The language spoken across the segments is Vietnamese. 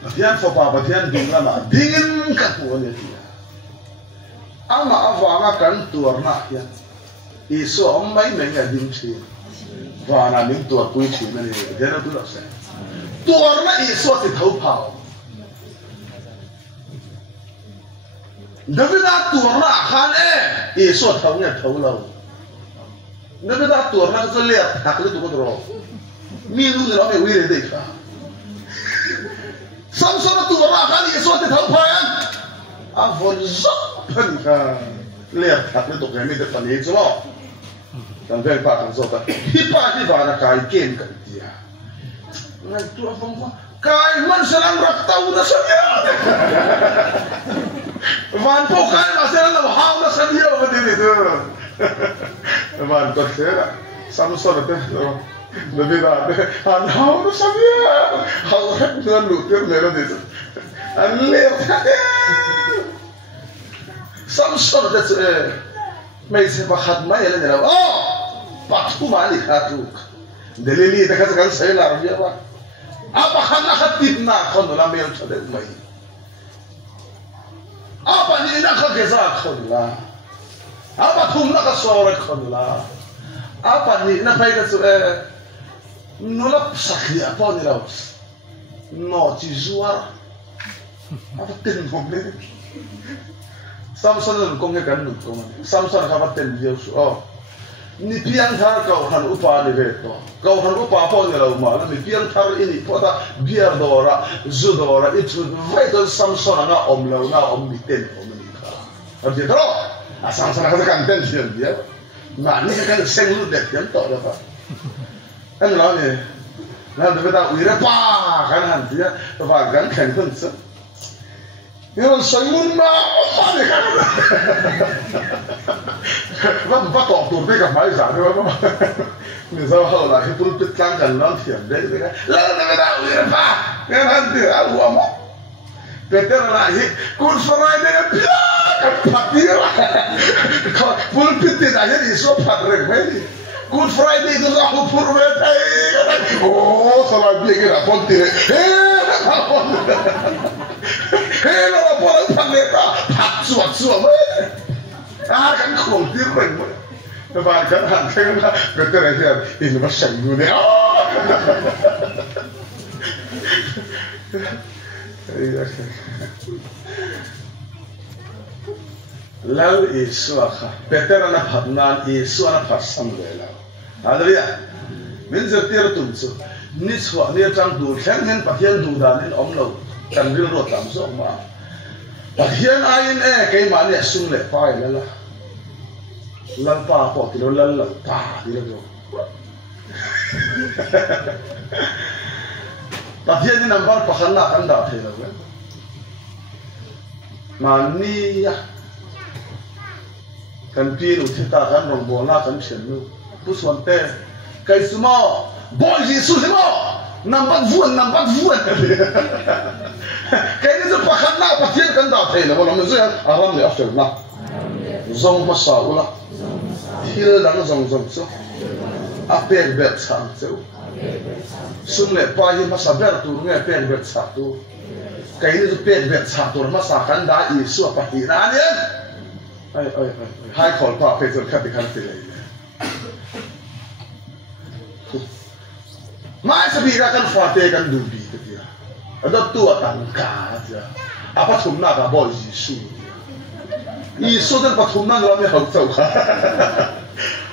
Pathian fopa pathian ding lama dingin kakuan dia. Ama awanga kan tuarna ya. Isu omai menga ding sih. Wana ning tuar pui sih nani dia tu lah sih. Tuarna isu ti thau phao. David tuarna khan isu thau nya thau lau. David tuarna tu lihat hakli tu kodro. Minu ni ramai wiri deh kah. Samson tu orang kali Yesus itu tahu payah. Avon zak panika. Lihat aku tu kami depan itu loh. Dan saya pakai zota. Hipa nak kai game kan dia. Nah itu apa pun. Kai man serang rak tahu dah saja. Man pokai masih ada hau dah saja betul itu. Man kau saya Samson itu. Lebih dah, hau dah saja. Hau dengan lutut merah itu. Anleh. Samson itu macam bahat mai lah jadi. Oh, patu malik hatu. Delili dekat sekarang saya larang dia apa? Apa kana hati nak kau nak mel cedek mai? Apa ni nak kau gezak kau lah? Apa tu nak kau sorak kau lah? Apa ni nak baik tu nolak sakit apa ni lah? No cizuar. Apa tenong ni? Samson itu kongnya kan tu, Samson apa ten dia oh, ni piang thar kau han upa ni beto, kau han upa apa ni lah umar, ni piang thar ini, pada biar dora, zudora itu, betul Samson na lau na ni ten ni kah, arti tu, Samson ada kan ten dia, nah ni kan senglut dek yang tahu apa, kan lah ni, nah tu betul wira pa kan dia, apa kan pun se. Yang sayun na apa ni kan? Apa tak tur dek apa sah tu apa? Misal hal lah itu pun kan nanti ada dek. Lalu dia dah apa? Yang nanti aku apa? Betul lah. Good Friday biar patir. Pun piti dah jadi sopan rek. Good Friday itu aku purwet. Oh, salah dia kira pontir. Hei, lo boleh pakai suat, kan kontir kan, bahkan hantar betul aja ini masih dulu deh. Lalu isu apa? Betul anak hadnan isu anak pasang bela. Ada dia, menjetir tunjuk. Niswa ni cang dulu, jangan pakai dudanin omlo. Kan bil rot tam so ma pahian ain kai ma ne sung le pai la lan pa po ti lo lan la pa ti lo pahian ni nambar pakhan na kan da the la ma ni ya kan pi lu thita kan rong bo na kan chen lu pu suan te kai sumo boy ji su mo nampak vuan. Kayaknya tu pakat nak pasien kan dah thay lah. Kalau macam aram ni after nak, zong masa ulah, hil dan zong so, apel bet sang so, sungai payah masa ber tu, sungai apel bet satu. Kayaknya tu apel bet satu masa kan dah isu apa hiran ya? Hai call pak peter kat di kantor lagi. Masa bira kan fatih kan dubi dia. Ada tua tangka aja. Apa thumna ka boy Yesus. Yesus dan pathumna dalam hal tu.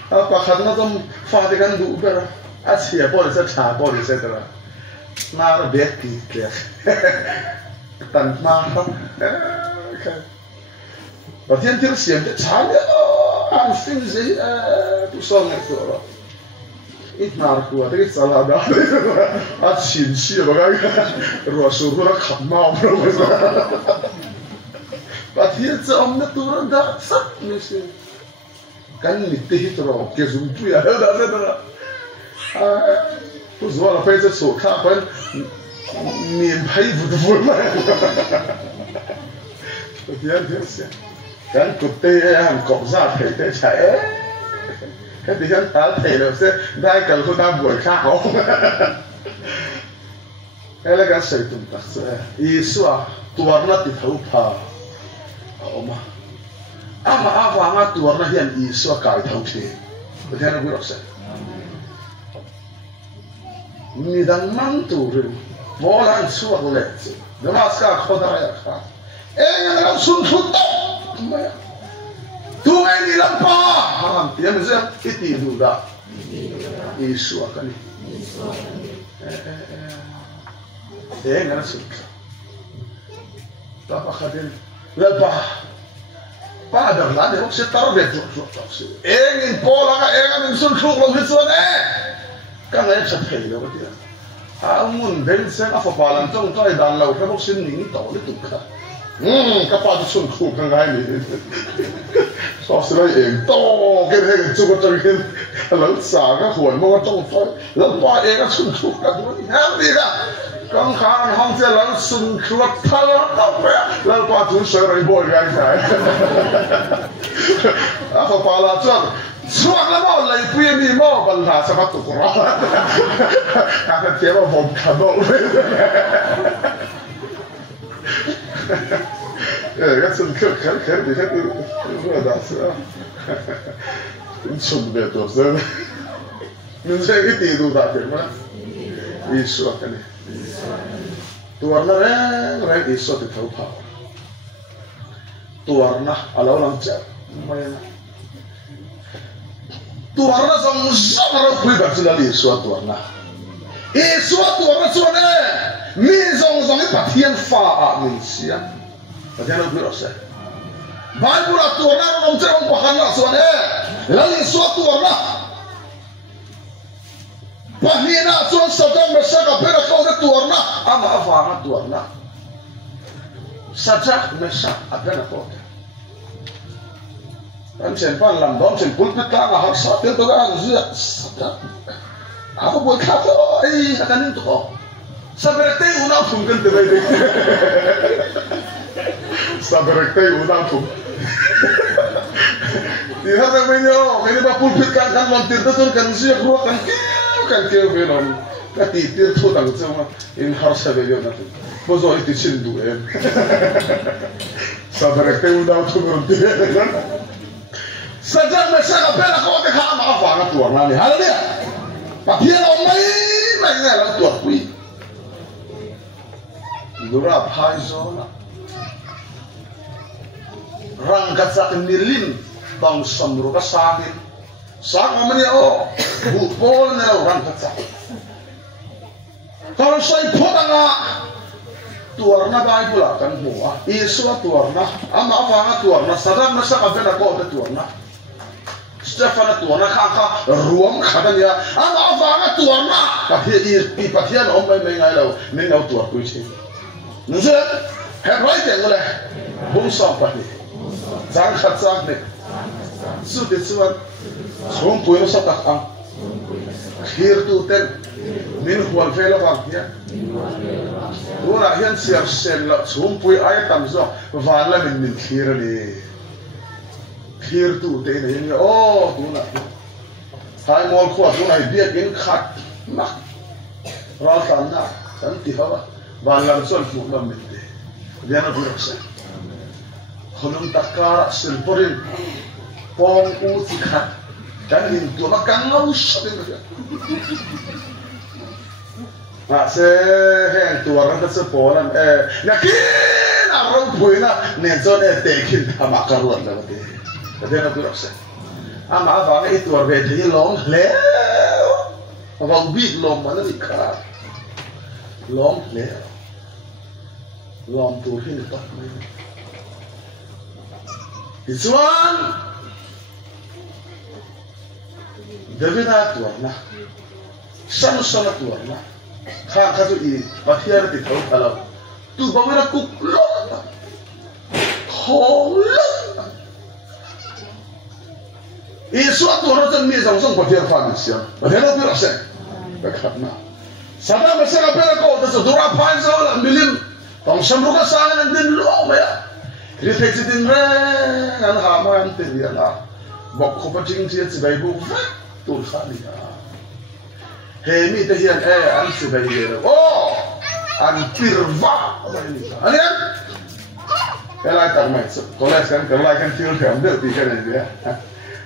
Apa karena tu fatih kan dubi ber. Asyik boy saya boy saya tu. Nara beti dia. Tanpa Patian terus yang saya asing sih tu song itu orang. Itnar kuat, tapi salah dah. Asyik sih, bagai ruasur orang kamau berapa. Patian seorang turun dah sat mesti. Kan nitih itu orang kezumpu ya, dah dah. Terus orang pasti suka kan nimpai betul lah. Patian terus kan kutte yang kau zat kita cai. Cái gì hắn thở thì được chứ đây cần cô ta buổi khác không elegant say tum tak se iswa tuarna ti thau pha oma ama awanga tuarna hian iswa kai thau the betena gu rokse mi dang man tu ru bolan suak le namaskar khoda ya kha engana sun thut maya tu ai ni lampa ham yam ze iti du da iswa kani engana sun ta pa khadir la pa Padahal lah dia maksud taruh dia tu, engin pola kan engin sun khuk lo hitsuan kan ayat sakit lo betul. Amun bensen apa palan tu untuk dan lau kan maksud ni tahu itu kan. Kapal sun khuk kan gay ni. Soalnya tu kira cukup cerikin lalu saga huan mau tu lalu pa engin sun khuk kan tu ni hari kan. Kang khan hong je lalu sun khuk thal apa lalu pa tu serai boy gay saya. Apa pala tu suak lah mau lagi punya ni mau balha sama tu kurang. Kata tiada bom kabel. Kan sun khuk kan dia tu ada sah. Sun betul sah. Mungkin itu tu tak mana. Isu akan ni. Tuarna reng isu tu tahu apa. Tuarna alau lancar. Mana? Tuarna sama kui bersulali isu tuarna. Isu tuarna suara. Mi zong patian faa minsia. Patian apa rasa? Bible tuarna lancar orang pahanna suara. Lalu isu tuarna. Pahina suan sadam mesaka pera kau de tuarna ama afanga tuarna sajak mesak apena kau kan sempan lam dom sem pulpit ka har satel to kan zia sajak apa buat kata akan itu kau saberekte unau thumkan te bai saberekte unau thum dia ada menyo ini ba pulpit kan lontir tu kan zia kru kan kau belum kati tu tang cuma in harus ada yang nanti bozo itu cindu sabar kita udah tu berhenti saja mesra pela kau te kah maaf banget tuan nani hal dia pakai omai nggak tuan kui durap haizola rangkat sakin nilin tong semru kesakin sang namanya bukol ni orang kacau. Kalau saya potong tuarna baik pula kan buah. Isu tuarna, ama apa tuarna. Sadar masa kapan aku ada tuarna. Stefan tuarna kakak ruam katanya. Ama apa tuarna. Pakian om mengai lau tuar kucing. Nuzul, hebat yang boleh bungsa pasti. Jangan kacau ni. Sudah suat. Sumpui no satak ang khir tu ten min hual vela bang ya dura hian siar sel la sumpui ay tamzo wala min khir ni khir tu te ni oh tu na hai mol kho tu na biak in khat mak ral tan na tan ti hawa wala sol fu ma min de dia na dura sa khonum takara sil porin pong u ti khat kan itu makan ngau dia. Nah sehen tuaran tersepolan yakin arang puina nenson tekin makaruan dah betul. Tapi nak berasa. Ama apa itu orang beda long leo. Apa ubi long mana dikar. Long leo. Long tu ini tak main. Isuan. Devina tuarna, sanu tuarna, kah kazu ini, bahagia di tahu kalau tu bagaimana kuklon, kolon, isu tuarna tu ni langsung bahagia faham bahagia tu rasa, berkatna, sana masa kapela kau tu dura panjang lah milim, tong semruka sangat dan luar ya, refleksi dinre, kan hama ante dia lah, bok kopacing dia sebagai buat. Tuh sekali. Hemi tu hian an sebagai oh an pirva anh em cái lại tặng mày có lẽ cái lại cái tiêu thèm được thì cái này vậy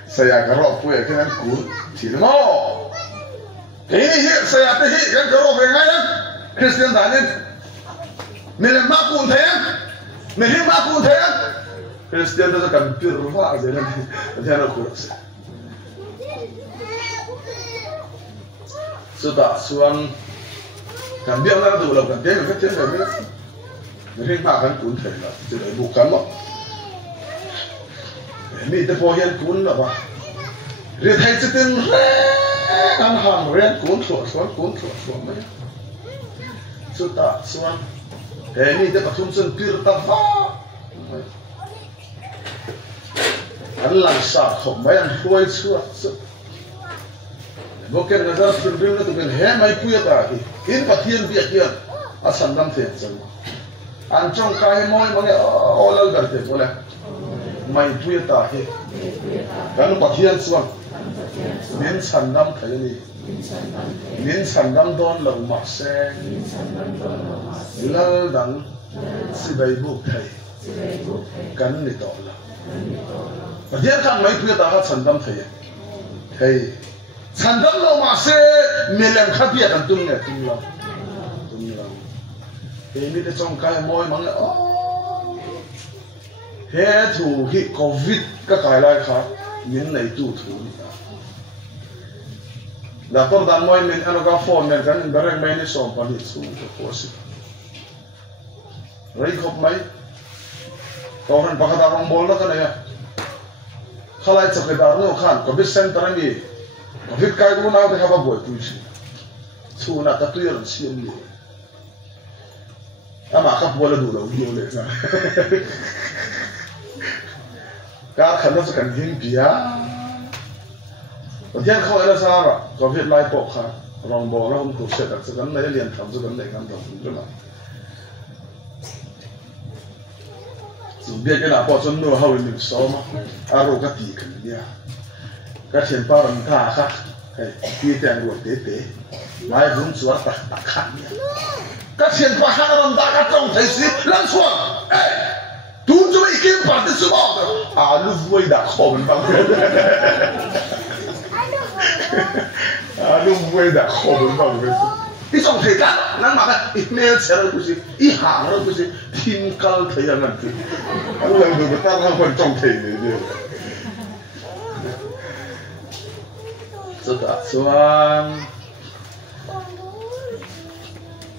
saya cái rộp quay cái này cũ chỉ nó ini hiện saya cái hiện cái rộp về ngay á Christian đã nên mình làm ma cuốn thế mình hiện ma cuốn thế Christian đó cần pirva gì này thế nó cũ sudah suang kan dia lah tu kan dia kan dia kan mereka makan kun thei lah jadi bukan lah ni tu pohian kun lah bah dia thai cetin kan ham rian kun suang mana sudah suang ni dia pakai sun pir tafa kan langsat khom bayan huai suat Bukan nazar sendiri itu kan hemai puya tadi. Ini patian biar dia asal dalam tension. Ancong kaya mau mana olal berte boleh. Mai puya tadi. Kan patian suang. Nen sandam kaya ni. Nen sandam don lau makse. Lal dan si bayi buk kaya. Kan ni dola. Patian kan mai puya tadi sandam kaya. Kaya. Sandam lo masih melem khapia kan tung lang. Ini tu congkai moi mang he tu hi covid ka kai lai kha min nei tu thu ni Doctor dan moi min ano ka phone men kan barang mai ni som pa ni su ko si Rai khop mai ko han pakata rong bol na kan ya khalai chakdar no khan covid center ni Covid kaya ko na ako boy puisi. So na katuyan siya niya. Ama kap wala dula ulit na. Kaya kanda sa kanhin biya. Pagyan ko ila sa ara, Covid lai po ka. Rong bo ra hum ko set at sa kan na yan tham sa kan na kan dong. So biya kaya po sa no how in so ma. Aro ka ti kan niya. Các hiện bao lần cả khác khi tiền ruột tế tế lại vốn xuống tạc khác các hiện bao hàng lần đã các trong thấy xí lăn xuống tú cho ý kiến bản thân xuống lúc vui đã khổ mình bằng lúc vui đã khổ mình bằng cái trong thời gian nắng mà ít mail sẽ là cái gì ít hàng là cái gì thiên cal thời gian này anh lần đầu ta làm phần trong thời này sudah suang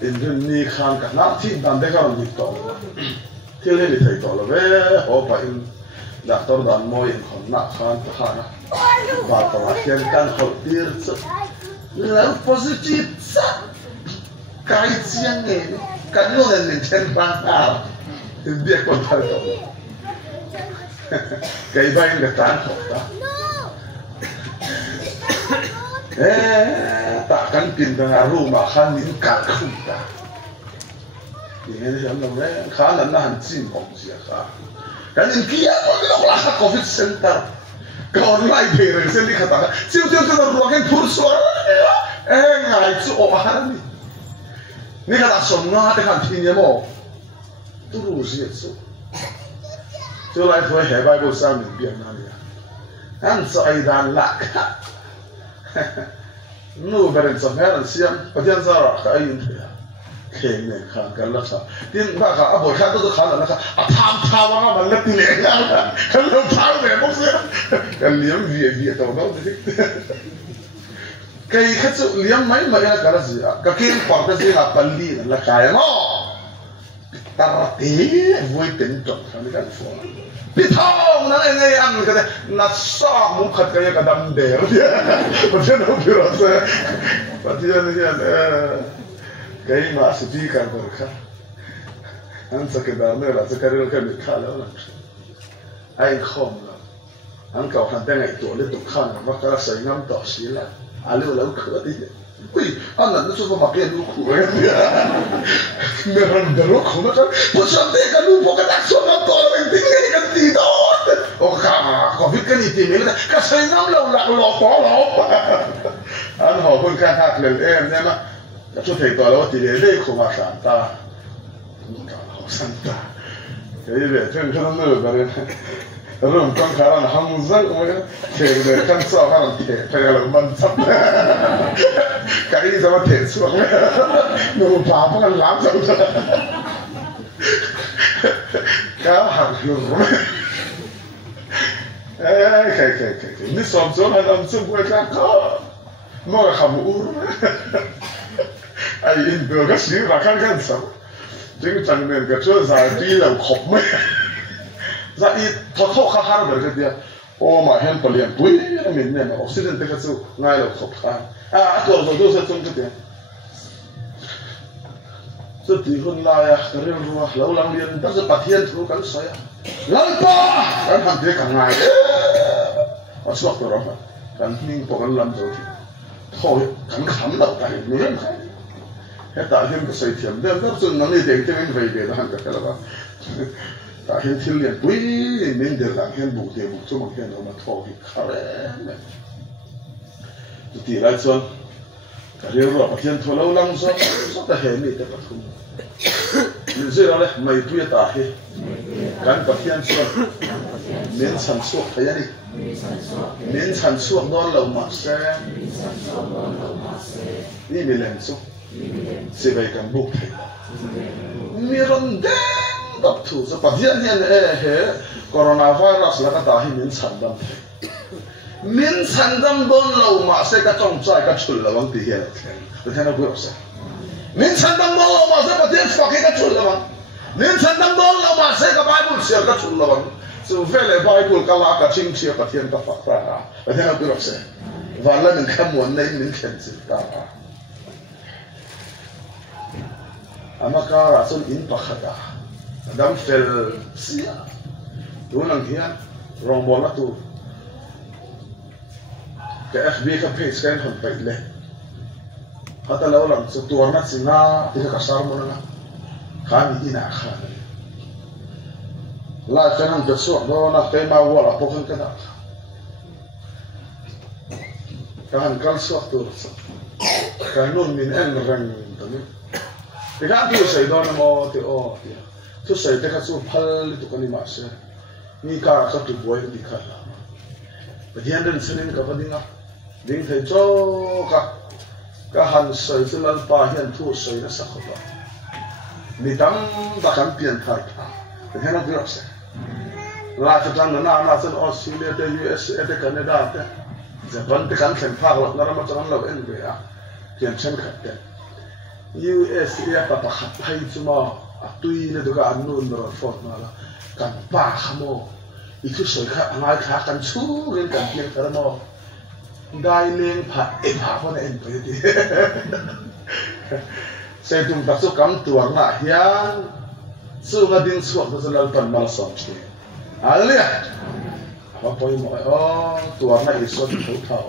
Indonesia kan nak tim dan mereka orang itu, tiada ni thay tahu lah, apa in doktor dan mau yang kon nak kan tahan, batal akhir kan khawatir, lalu positif sah, kajian ni kan lo yang mencari bangkar, dia kontak tu, kaya bayi letan kota. Takkan pindah rumah kan ini kalkun tak. Ini saya namanya kan anda hancur kongsi kan. Kan ini kia kalau lah Covid center, kalau lain bereng sendiri katakan, siapa yang ruangin pursuara, ngai tu orang ni. Ni kata semua ada kantinnya mau, terus itu. Tu lain tu hebat besar ni biar nani. Kan saya dan lak. Nu barang samperan siam patian zara ka ayun ya kene kan kala sa tin ba ka abo ka to khala na ka tham wa ma lati le kan lo tham le mo se kan liam vi to no kai ka chu liam mai ma ya kala si ka kin par ka si ha palli la kaya no tarati voi ten to kan kan fo Pitong na ngay ang kata nasa mukha kaya kadamder dia, macam apa pirasa, patian dia kaya masih dikar berkah, an sekedar ni lah sekarang kan dikhalau lah, ay khom lah, an kau hantar ngay tu le tukhan, maka saya ngam tak sila, alu lalu kau dia. Wih, anak itu cuma makan luku ya. Merang daruk, macam pusat deh kan lupa kata semua orang tinggal kan tidur. Oh Covid kan itu ni, kasih ngam lau. An hao pun kan hak lel ni mah. cái chỗ thầy tòa là thì để đây không mà sản ta cả học sản ta cái để trên cái nó cái này rồi con khá là ham rất mà thầy để căn sau khá là thầy là mình sắp cái gì mà thầy xuống nó phá phá làm sao cá hàng hương cái ní xóm xóm anh làm xung quanh cá có mà khăm u ai in bờ cái gì là khăn sao chính chẳng nên cái chỗ giải trí là khóc mấy ra ít thọ khá hard rồi cái gì ô mà hem bền bùi mình này mà oxygen cái chỗ ngay là khóc khá tôi sẽ trong cái gì rất thì hơn lại cái riêng rồi lâu lắm liền đã rất bát thiên thú cắn sỏi lần ba cắn hàng thế càng ngày ở suốt rồi đó cắn mình có cắn lần rồi thôi cắn khắm đầu tay mình hết tại thêm cái sợi thiểm đó rất dưng nó đi đến cho nên về về đó hàng cái là ba tại hiện thiên liền quý mình được làm hiện bù tiền bù cho một hiện mà thôi thì khá đấy thì lại xuân cái riêng rồi bát thiên thú lâu lắm rồi rất là hệ mình cái bát thú mình dễ đó đấy mày tuyệt ta hết cắn bát thiên xuân miễn sản xuất thấy đi miễn sản xuất đó là mà sẽ đi mình làm số sẽ về càng buộc thầy miễn đen đập thủ sẽ bắt hiện hiện hệ coronavirus là cái ta miễn sản đâm miễn sản đâm đó là mà sẽ cái trong trái cái chuột là bằng tỷ hiện được thế nào cũng sẽ miễn sản đâm đó là mà sẽ bắt hiện phật cái chuột là bằng miễn sản đâm đó là mà sẽ cái Bible sẽ cái chuột là bằng so về lại Bible cái lá cái chính sẽ bắt hiện cái phật ra được thế nào cũng sẽ và là mình không muốn này mình khen sự ta Amaka rasul in pakhada adam fel sia tunang hian rong bola tu cái FB cái page cái hon pai le hata law lang so tuarna singa ti ka sar mo na khan ina khan la chanang ke so do na te ma wala pokhan ka da kan kal so tu kan nun min en rang tu thì các anh thấy đó là một thì tôi thấy cái số phật thì có niệm sẽ như cả các tu bồi đi cả bây giờ đến sinh cái vấn đề nào đến thấy cho các hành sự sẽ làm ba hiện thu sự nó sắc hơn mình đắm đã cảm biến thay thì thế nào được sẽ là cho rằng nó là dân Australia, USA, Canada, Japan thì kan xem phật là nó làm cho nó làm về à tiền xem khát USA pa pakhat hay chuma atui le doga annun ro fort mala kan pa khamo itu soi kha ngai kha kan chu ren kan piang karamo dai leng pha e pha pon en pe ti se tum ta su kam tuar na hian su ga ding suak da zalal pan mal som chi haleluya apa poi mo tuar na isot thau thau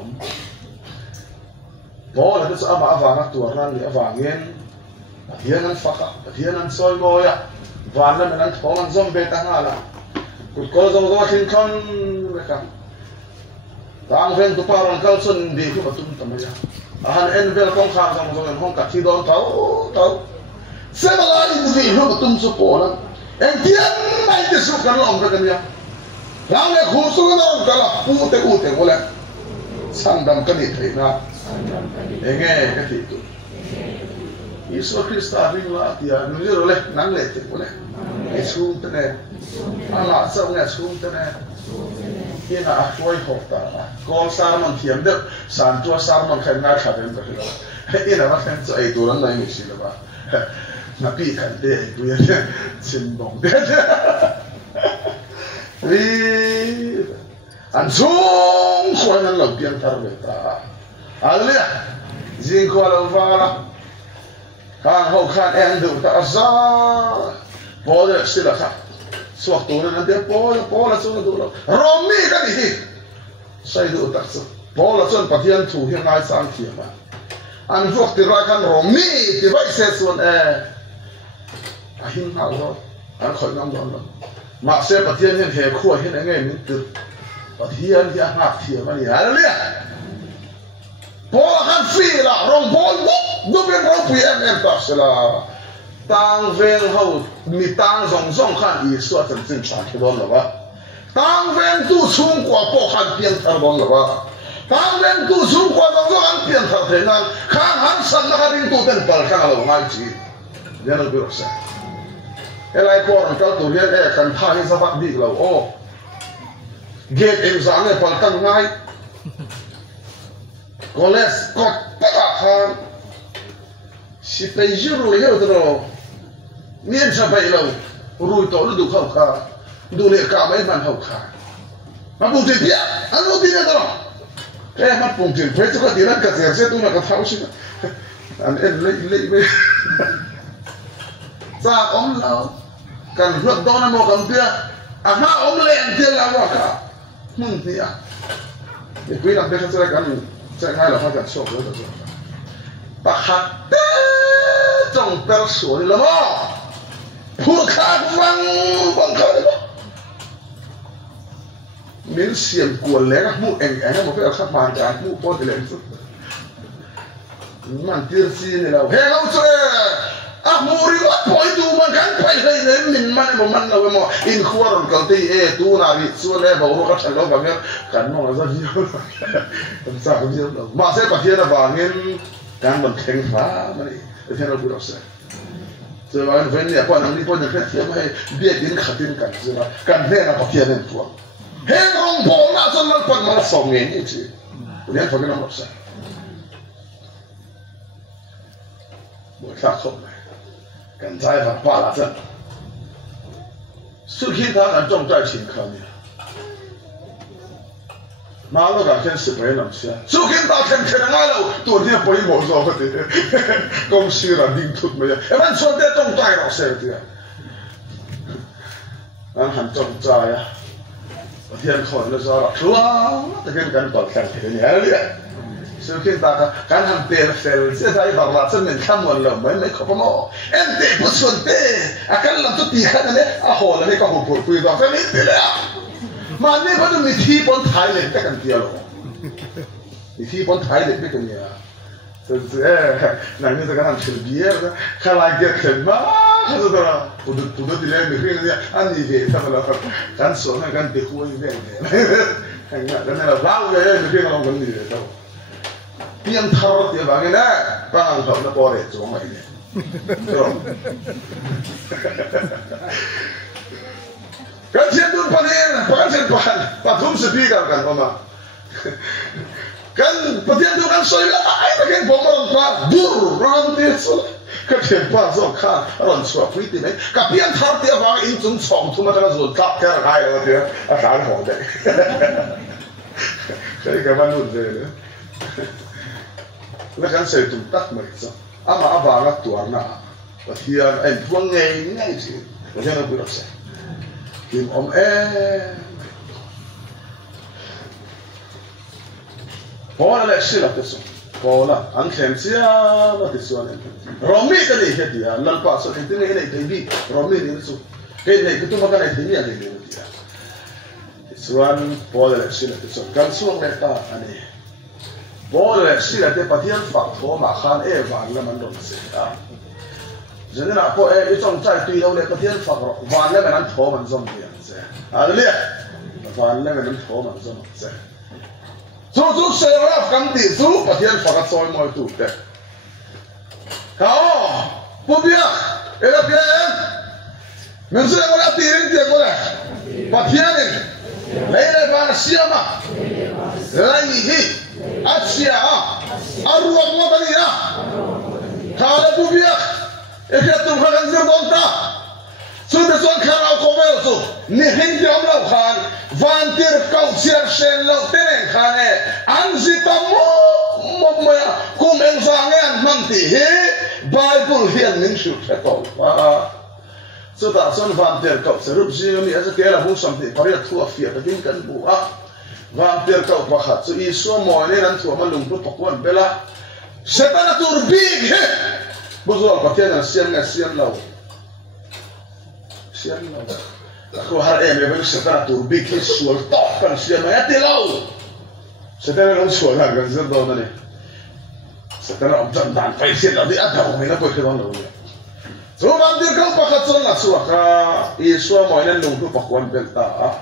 bỏ là cái số mà vàng nó tuột ra thì vàng yên hiện ăn phật hiện ăn soi ngồi à vàng nó mình ăn thong ăn zombie bê ta là cột có zombie thiên con vậy cả tang ven tu paron kal sun đi khi mà tum tầm ya han en vel kong khang sang zombie hong cả thi đón thấu xem là in gì lúc mà tum số bỏ lắm em tiếng này thì số cái lòng cái gì làm này khu số nó cái là u te vô lại sang đam cái gì thế na nghe cái gì tu Yesus Kristus ring la dia nu yo le nang le te boleh esum tene ala sa nge sum tene ina akwai hokta ko sarman thiam de san tua sarman khan na kha den ba ina ma khan ai tu ran nai mi si la ba na pi kan de tu ya sin bong de ri an sung khoi nan lo pian tar ve ta Haleluya. Jing ko la va kan ho kan en du ta za bo de sila kha suak tu nan de bo la su du lo romi ka ni sai du ta su bo la chon pathian thu hi ngai sang thi ma an vok ti ra kan romi ti vai se suan a hin ha lo an khoi nam don lo ma se pathian hen he khuwa hen ngai min tu pathian hi a hak thi ma ni haleluya Paul kan fila rong Paul du ben ro PM ta sela tang ven ho mi tang zong khan I su chan chin chan ke don la ba tang ven tu chung kwa po khan pian thar don la ba tang ven tu chung kwa zong an pian thar the nan khan han san la ding tu ten pal khan lo ngai chi ya no bi ro sa elai ko ran kal tu rian kan tha hi sa bak dik lo o get exam e pal kan ngai college kot ta khan si pe juru le ho tro mien sa bai lo rui to lu du khau kha du le ka mai man hau kha ma bu ti pia an lu ti ne tro ma pung ti pe chu ka ti ran ka se tu na ka thau si an en le be sa om lo kan ruột đó nó mò cầm tia mà ông lên tia là what cả tia để quý làm thế sẽ cái sẽ ngay là phát triển sổ rồi rồi bác hạt trong per sổ đi là mò phu khát văng khơi miếng xiêm của lẽ các mũ anh nó một cái khác bàn cả mũ po thì lên man tia gì này là hết không chơi muri wat poi tu man kan pai le min man la mo in khuaron kalti tu na ri su le ba ro ka thalo ba nge kan no za ji tam sa ko ji ma se pa thia na ba ngin kan ban kheng fa ma ni the na bu ro se so ba ven ni pa nang ni po na kha thia ba bia din khatin kan se ba kan ne na pa thia nen tu he rong bo na so mal pa ma so nge ni chi ni fa na mo se bo sa soกันใจฝันป้าละจันสุขีทางอันจงใจชิงเขาเนี่ยมาแล้วกันแค่10 ปีนั่นเสียสุขีทางแค่ง่ายแล้วตัวนี้ไปหมดแล้วก็ดีกองซีระดิ้งทุกไม่ได้มันส่วนเดียวจงใจเราเสียทีนั้นหันจงใจอะเทียนคนแล้วจะรัวแต่เกินกันต่อแข่งเนี่ยเลยสุขีตาการทำเตะเซลเสียใจบางวันฉันเป็นข้ามวันเลยไม่ขบมอเอ็นเตะผู้ส่วนเตะอาการลำตัวตีขนาดนี้โหแล้วนี่ก็หุ่นคุยต่อแค่นี้เลยมาเนี่ยเขาจะมีที่บนไทยเลยแต่กันเดียวหรอมีที่บนไทยเลยไม่กันเนี่ยนั่นนี่จะการทำเฉลี่ยนะข้าไล่เก็บเข็มมาเขาจะตัวปุดที่เล่นไม่ขึ้นเนี่ยอันนี้เห็นทำไมล่ะการสอนการเด็กหัวยิ่งเด่นเลยแล้วเนี่ยเราเล่าเลยไม่ขึ้นเราคนนี้เลยเจ้าเพียงทารที่บางเนี่ยบางเขาเนี่ยพอเลยจงไม่เนี่ยกันเชียนดูพันเองกันเชียนพันทุ่ม10 ปีกันประมาณกันประเทศดูกันสวยละไอ้ประเทศผมมันก็ดูร้อนที่สุดกันเชียนพันสองข้าร้อนสวยฟิตไหมกับเพียงทารที่บางอินจุน2 ทุ่มมันก็สุดทับแค่ไรแล้วเดียวอาการหัวใจใช่กับมันนุ่นเลยแล้วกันเสร็จตุ้มตักมาอีกสักอามาบางก็ตัวหน้าประเทศไอ้พวกง่ายสิประเทศเราพูดอะไรกินพอแล้วสิล่ะที่สุดพอละอันเข็มเสียละที่สุดเนี่ยเราไม่กันเลยเหรอนั่นป้าสุดที่นี่เนี่ยที่นี่เราไม่เนี่ยสุดเห็นเนี่ยคือตัวมันกันที่นี่อะไรเนี่ยที่สุดพอแล้วสิล่ะที่สุดกันส่วนเนี่ยตาอันนี้พอแล้วสิล่ะที่ประเทศฝั่งโถมาขานวันแล้วมันโดนเสียฉะนั้นพอจงใจตีเราเนี่ยประเทศฝั่งวันแล้วมันโถมันส่งเดียนเสียอะไรเนี่ยวันแล้วมันโถมันส่งเสียสู้เสียแล้วกันดีสู้ประเทศฝั่งซอยมวยถูกแต่เขาปุ๊บเนี่ยเพียงมันเสียก็แล้วตีเรื่องเดียวก็แล้วประเทศนี่เลยบางเสียมาเลยฮีอัดเสียอารมณ์มันนี่นะเขาเลยปุ๊บเนี่ยแค่ตุ้มขันเสียดงตาสุดที่สุดข้าเราคงไม่รู้นี่หินเดียวเราขันวันที่เราเสียเส้นเราเต้นขันอันสิตามุกมาคุมเองสังเกตมันที่เฮ้ไบเบิลเฮียนนิ่งชุดแค่ตัวสุดท้ายส่วนวันที่เราสรุปสิ่งนี้อาจจะเกี่ยวกับบุญสัมผัสปริยัติทั่วฟิล์มดิ้งกันบัววันที่เราประคัตสุอิสุมอยนี่นั่นทั่วมันลุงพุทธกุลเบล่าเสตนาตูร์บีกเฮ้บุษบกประเทศนั้นเสียงเราaku hari ini memang setelah turbik suul top kan siapa ya tilau setelah lalu suul kan setelah mana ni Setelah omjan dan paisin lagi ada orang yang boleh kita lalu. So bandir kau pakai celana suaka, Iswa mau ini nunggu pakuan belta.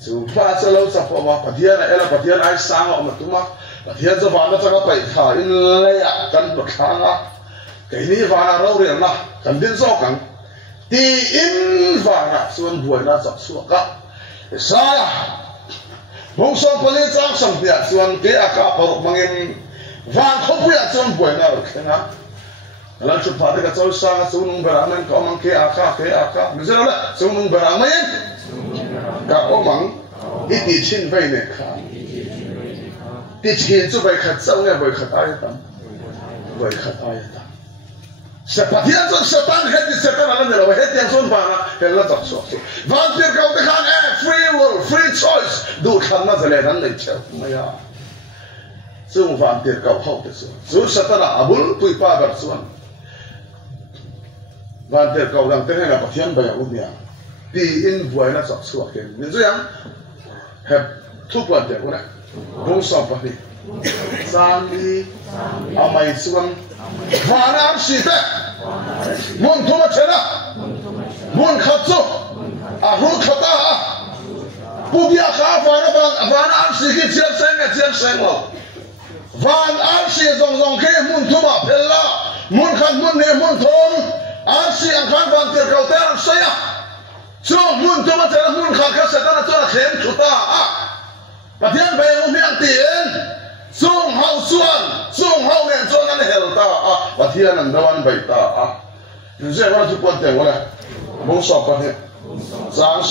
So pas selalu siapa patian, patian ais sang om tu mah, patian so fana cakap paitha, in layak kan berkala. Kini fana rawir lah, kan din sokan. Ti in fana suan buai na suaka. Saya, bangsa pelicang sampai suan ke akak peruk mangin. Vang kau punya cuman buat nggak, kena. Kalau cepat dekat jauh sana, sunung beraman kau mang ke akak, misalnya sunung beraman, kau mang itu chin bayi nekah, itu chin tu bayi kat jauhnya bayi kat ayatan. Seperti yang setan hati setan alam dalam hati yang sun fana, kalau tak sok. Vantir kau tekan free will, free choice, dua karena zaleran leceh, maya. Semua vantir kau hau tesuan. So setelah abul pui pagar suan. Vantir kau yang tengah nak patian banyak unia. Di in buai nak sok suak kan. Itu yang have tu vantir mana? Bungsa pasti. Sandi amai suan. Mana sih teh? Mun tu macam mana? Mun khatsu. Ahul khata. Pubiak apa? Mana sih kita siap senglo. Van arsi zong ke mun tuma pella mun kan mun ne mun thong arsi ang kan van ter kau ter saya so mun tuma ter mun kan ka setan tu khem chuta patian bayang umi ang tien sung hau nen sonan helta patian ang dawan baita nje wala tu ponte wala bong so pa he sang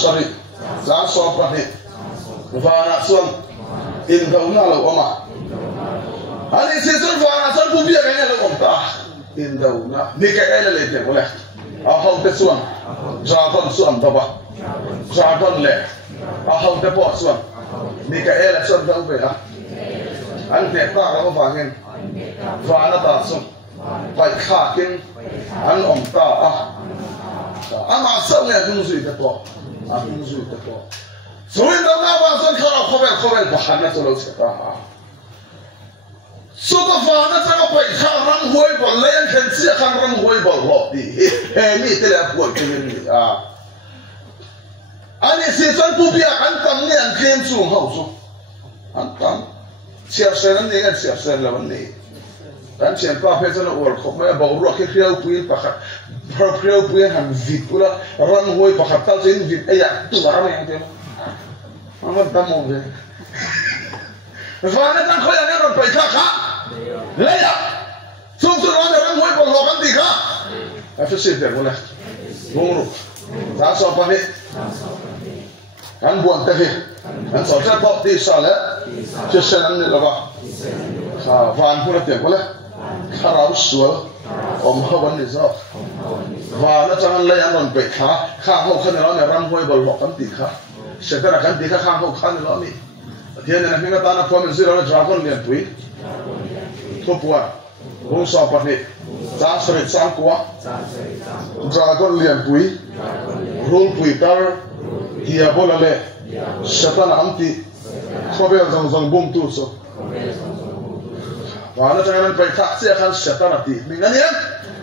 so pa he vana suan in kau na lo oma Ani sesuatu fana sesuatu bubia kayaknya lo omtah indauna ni kayaknya lete boleh ahau tesuan jalan suan bapa jalan le ahau tepo suan ni kayaknya suan tahu be an teka kalau fangin fana tasum baik kakin an omtah ama asalnya kunci tepo so indauna bahasan kalau kobel bahannya selalu sekarang so the father tak apa ikhram huai bol lain kan sih ikhram huai bol roti ni telah buat ini ani sesuatu pubia antam ni angkem sung hausu antam siap seran ni kan siap seran lawan ni kan siapa pesan orang kau mai bawa ruak kriau puin pakat kriau puin han vit pula ram huai pakat tal sen vit ayak tu orang yang dia amat tamu be Fana tan kau yang orang pakai kah? Leya, sungguh orang mulai berlokan tiga. Apa sih dia boleh? Bungru, tak sopan ni. Kan buat teh, kan sopan pop di sana, sesuatu ni lepas. Van pun dia boleh. Karau sual, hawan ni zak. Van jangan leya orang pakai kah? Kau kan orang mulai berlokan tiga. Sekarang kan tiga kau kan orang ni. Dia nak minta tanah puan mesti orang jalan lian pui, tupuan, bungsa pasti, jasrit sangkua, jalan lian pui, rul pui tar, dia bola le, setan anti, kobel zong bum tu so. Mana jangan pergi taksi akan setan anti, mingganian,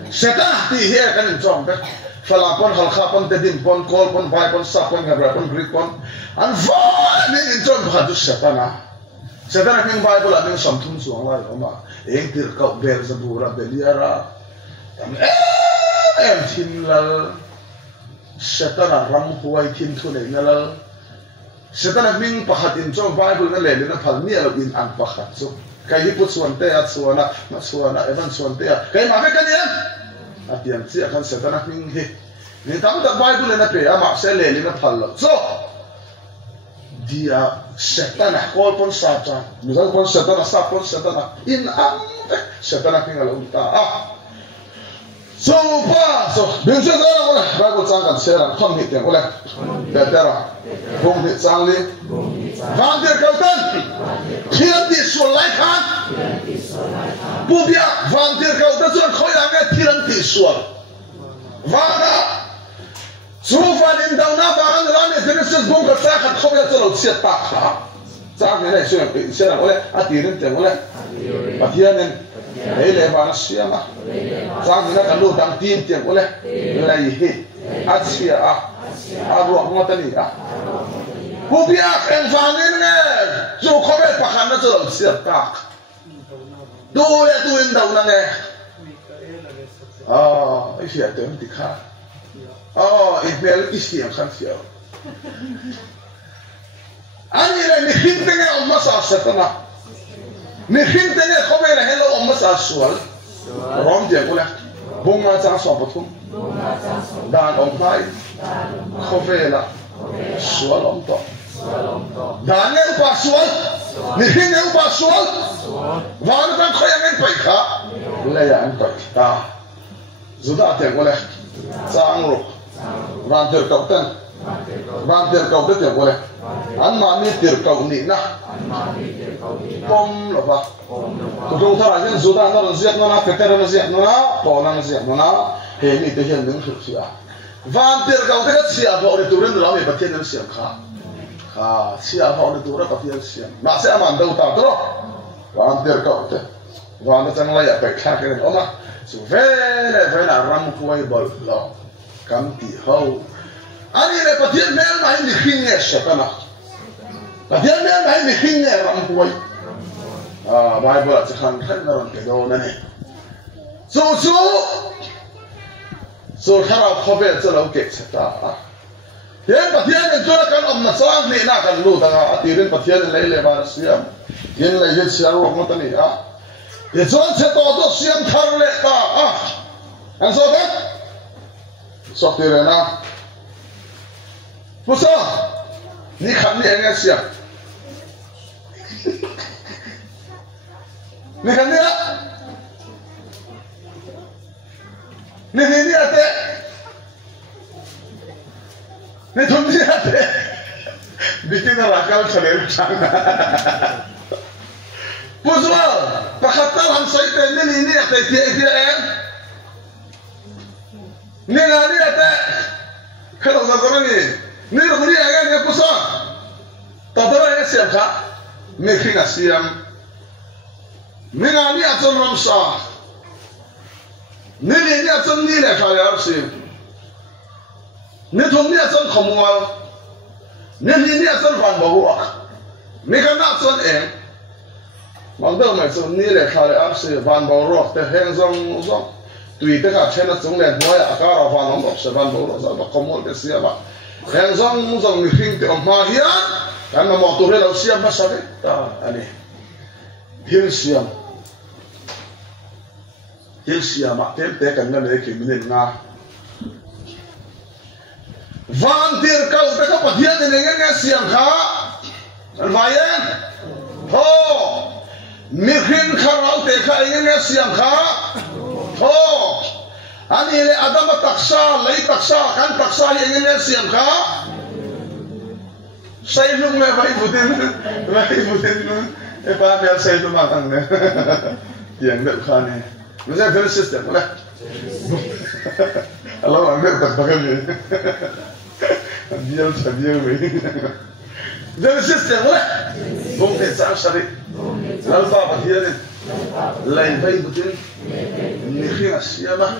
setan anti dia akan jom kan. Falapon, halkapon, tedim pon, kol pon, bai pon, sapon, hebrapon, grik pon, anfal ni injon bahadus setana. Setana yang bai pula yang samtum suang lai, oma, engtir kau ber sebura beliara, timlal, setana ram huai tim tu nengalal, setana yang pahat injon bai pula lele na pal ni alau in ang pahat so, kai hiput suante at suana, evan suante at, kai mafe kanian. Atian si akan setan aking ni tahu tak Bible na pe ama sele ni na phallo so dia setan kol pon satan misal pon setan sapon setan in am setan aking alunta so biasa saya boleh Bible sangkan serang kon hit yang boleh betera bom hit sangli vandir kautan kian di sulai kan Bubia vantir kau dah suruh kau yang ada tirang tisual, vana, sufan indah na barang ramai jenis bungkus sahaja kau yang selalu siap tak, sahaja ni sudah oleh atirin oleh atiran lấy lệ vào nó xia mà sang thì nó cần luôn đang tin tiền của lệ lấy hết xia ruột ngon tên gì cú bia em phang lên nghe dù không biết bạc hắn nó chưa làm xia ta tôi đầu là nghe cái xia tưởng thì khác ít bia ít xia khác xia anh này mình hình tiếng nghe ông masa setana mình hình tiếng nghe không biết là hello ông masa sual rom dia pula bunga trang so pathum dan ông thai không biết là sual ông to dan nghe upa sual mình hình nghe upa sual và nó đang khơi anh phải khá lấy anh phải ta dù đã tiếng pula trang rồi van ter cầu tên van ter cầu tên tiếng pula anh mà mi tiền cầu nị na, pom là vậy, tụi chúng ta là những dù ta nó giết nó na, kẹt nó giết nó na, bỏ nó giết nó na, hệ mi tới hiện những sự gì à, van tiền cầu thế cái gì à, họ để tụi nó làm gì bắt thiên nó xiêm khá, gì à họ để tụi nó bắt thiên xiêm, mà sẽ làm đâu ta đó, van tiền cầu thế, van nó chẳng lấy phải khác cái này mà, số về là ram quay bol lo, cam tì hậu. Ani le patien mel mai ni hinge shapana patien mel mai ni hinge ram huai bible at khan khan ran ke do na ne so khara khobe chalo ke chata yen patien ne jora kan om na sang ni na kan lu ta atirin patien le le ba siam yen le yen sia ro mo ta ni ye zon che to siam thar le ta an so ta so tirena Musa, ni khám ni anh xem, ni khám ni á, ni á thế, ni thùng ni á thế, bikin rakal chale chang. Musa, pakhatal ham say te ni á thế thế em, ni á thế, kalau zaman ni. Ni rumah ni agak ni pusat. Tapi orang siap kah? Mereka nggak siap. Mereka ni akan ramsah. Ni akan ni le kali arsi. Ni thom ni akan kemual. Ni akan fan bahuak. Mereka nak akan Mangda macam ni le kali arsi fan bahuak. Terheng zong. Tui dekat channel zong le dua akar fan nombor seban bahuak. Sebab kemual bersiapa. Yang zong mihing te omma hian kan na mo tore lo siam masabe ta ani hil siam ma tem te kan na le ki minin nga van dir kau te ka pathian ne nge siam kha an vayen ho mihing kharau te kha nge siam kha ho ani le adam taksa lei taksa kan taksa yang ini siam kha sai lung me vai putin e pa me sai tu ma tang ne yang de kha ne no se ver system la alo ang tak pakai ni dia me ver system la bong te sa sari alfa pa dia ne lain vai putin ni khia siama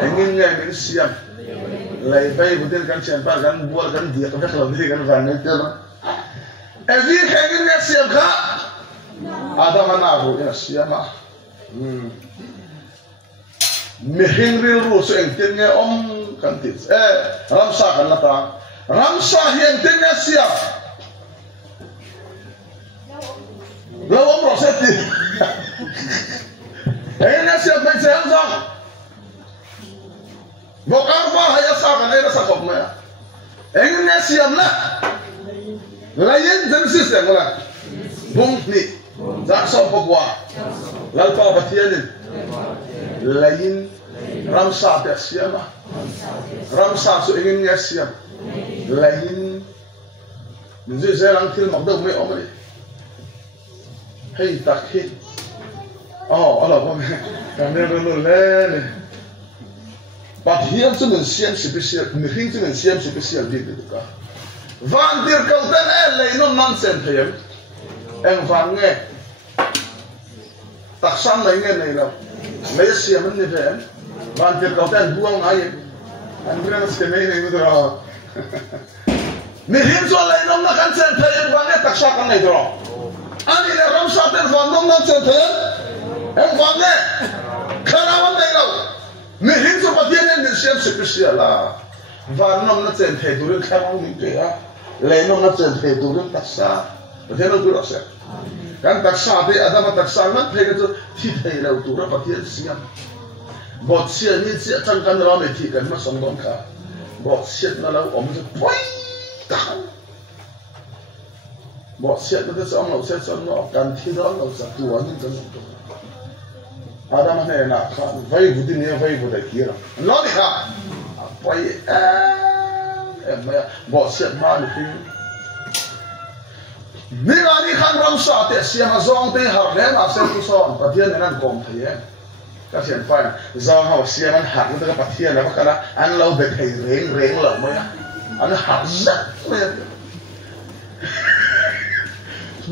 ingin ngay min siam lay bay budin kan siam pa kan buat kan dia kan kalau dia kan van itu evi ingin ngay siam ka ada mana aku ya siam mihin real rules engtin ngay om kan tis ramsa kan nata ramsa yang tin ngay siam law om roseti ingin ngay siam may siam zong Bokar bah haya sa kan ay nasa kop maya. Engin nga siyam na. Layan jan system wala. Bung ni. Zaksa pagwa. Lalpa batiyanin. Layin ramsa te siyama. Ramsa so engin nga siyam. Layin. Minzi zelang til magdaw may omri. Hey takhin. Ala po. Kamera no lene. But here tu men siam spesial, mihing tu men siam spesial di tu ka. Van dir kau ten le no nonsense here. Eng van nge. taksan này nghe này đâu lấy xiêm mình như thế bạn việc cầu tên buông ai anh biết nó xiêm này này rồi mình hiện cho lấy nó là căn chân thấy em vang cái taksan cái này rồi anh đi làm sao tên vang nó chân thấy em vang nghe khả năng này đâu mình hiện cho bắt tiền nên xiêm sự cái xiêm là và nó chân thấy đủ khả năng mình cái lấy nó chân thấy đủ taksan thế nó cứ sẽ kan taksa te adama taksa man phege chu thi thei lo tu ra pathian siam bot sia ni sia chang kan ra me thi kan ma som dom kha bot siat na lo om chu poi ta bot siat na te som lo se som no kan thi do lo sa tu an kan tu adama ne na kha vai budi ne vai budai kira no ni kha poi em bot siat ma niนี่งานนี้ข้างเราสาเตะเสียมาซองเตะหักแหลมอาเซนกุศลปะเทียนนั่นกองเทียนก็เสียนไฟซองเขาเสียมันหักแล้วก็ปะเทียนแล้วก็ละอันเราเด็กให้เร่งเหล่ามั้ยอันหักสักเลย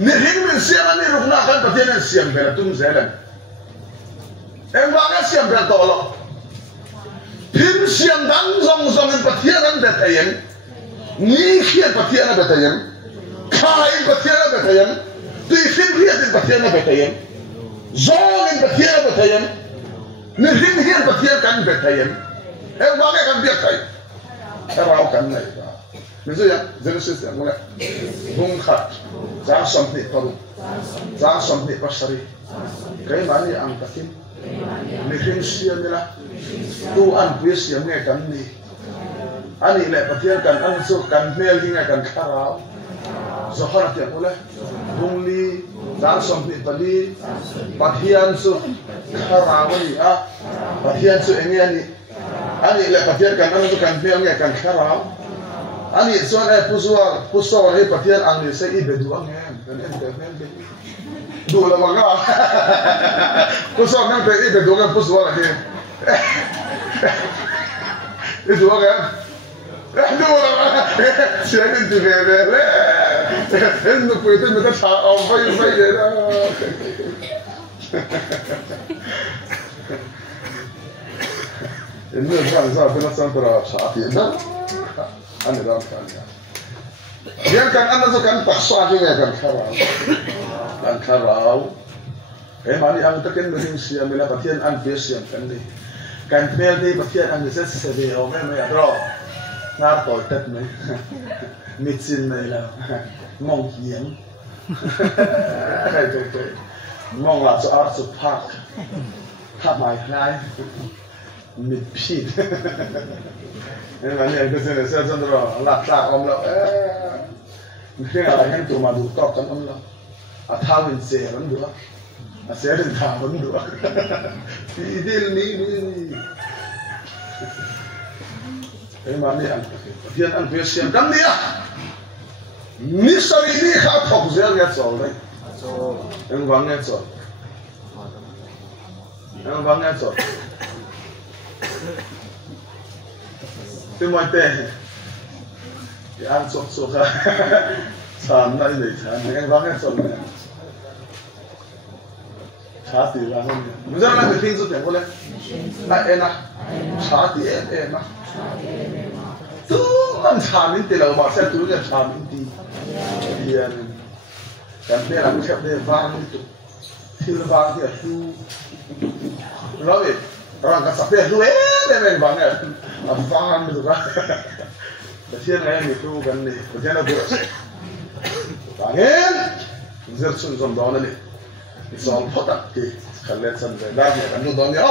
นี่หิ้งมันเสียมันนี่รุกหน้ากันปะเทียนเสียมเป็นตุ้มเสร็จเอ็งว่าก็เสียมเป็นตัวหรอกพิมเสียมดังซองเป็นปะเทียนนั่นเด็กให้ยังนี่เขียนปะเทียนนั่นเด็กให้ยังข้าอินปะเทียนนั่นเด็กให้ยังตีฟินเฮียนปะเทียนนั่นเด็กให้ยังซองอินปะเทียนนั่นเด็กให้ยังนี่หิ้งเฮียนปะเทียนกันเด็กให้ยังเอ็งว่าก็กันเบียดใครแต่เรากันไหนกันไม่ใช่ยังเจริญสุดอย่างไรบุ้งขัดจ้าสมนิปรุจ้าสมนิปัสสรีใครมานี่อังตะกินนี่หิ้งเสียนี่ละดูอันพิเศษไงกันนี่อันนี้แหละปะเทียนกันอันสุกันเมลที่ไงกันข้าว Zohar tiap boleh, bungli, dan sompi tadi, patian su karawani patian su ini ani le patian kan anu tu kan biang ya kan karaw, ani soal pusual patian angin saya ibe dua kan dua lah maka, pusual kan ibe dua kan pusual lagi, itu kan. Siapa itu bebel? Hendak punya itu mereka apa yang saya dah. Ini orang saya pernah sampai saat ini. Ane dah kan. Dia kan anda sekarang paksa juga kan karau. Mari ang takin mungkin siapa mila patian ang bias yang kan ni. Kan mel ni patian ang bias sebagai orang yang ada. Ngáp tội tất mấy mít xin này là mong hiếm mong là cho art of park tháp mày này mít pít nên là nhiều cái này sẽ chân rồi lạc lạc ông là cái là những tụi mà đủ tóc trong ông là thao mình xe vẫn được xe đừng thao vẫn được thì đi cái mà này ăn thiên ăn về xem cắm đi ní sao đi khá thọc dễ nghe rồi đấy em vắng nghe rồi cái mọi tệ thì ăn sốt ha chán này để chán em vắng nghe rồi chả thì là không bây giờ là cái phim rất đẹp luôn đấy em à chả thì em à tu kan chamin ti lo ma se tu kan chamin ti hian kan ne la khep de wang tu thil wang ti tu lo ve rang ka sa pe lu de men wang a wang tu ka da hian ngai mi tu kan ni ko jana bu wangin zer sun zom don ni it's all photak ki kan let san da ni kan nu don ya